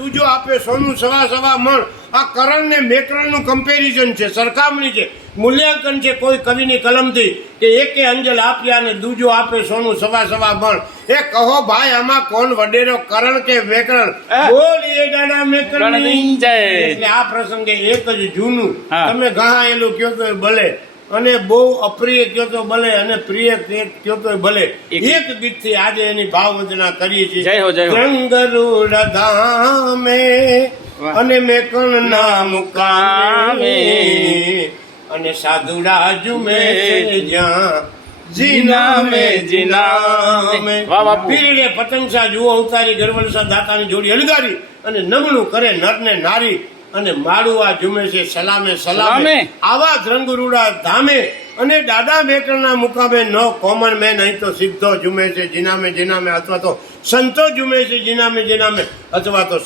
દૂજો આપે સોનું સવા સવા મણ. આ કરણ ને મેકરણ નું કમ્પેરિઝન છે, સરખામણી છે, મૂલ્યાંકન છે કોઈ કવિની કલમથી કે એકે અંજલ આપ્યા અને દૂજો આપે સોનું સવા સવા મણ. એ કહો ભાઈ આમાં કોણ વડેરો, કરણ કે મેકરણ? બોલીએ દાડા મેકરણ. એટલે આ પ્રસંગે એક જ જૂનું, તમે ગહાયેલું કયો તો ભલે, અને બહુ અપ્રિય કયો તો ભલે, અને પ્રિય કયો તો ભલે. એક ગીત થી આજે એની ભાવ વંદના કરીએ છીએ. રંગરૂડ ધામે અને મેકણ ના મુકામે, અને સાધુડા જુમે જ્યાં જીનામે જીનામે. પીરડે પતંગસા જુઓ ઉતારી, ગરવલસા દાતાની જોડી હલગારી, અને નમણું કરે નર ને નારી, અને માળુઆ જુમે છે સલામે સલામે. આવા જ રંગરૂડા ધામે અને દાદા મેકણના મુકામે નો કોમન મેન અહીં તો સિદ્ધો જુમે છે જીનામે જીનામે, અથવા તો સંતો જુમે છે જીનામે જીનામે, અથવા તો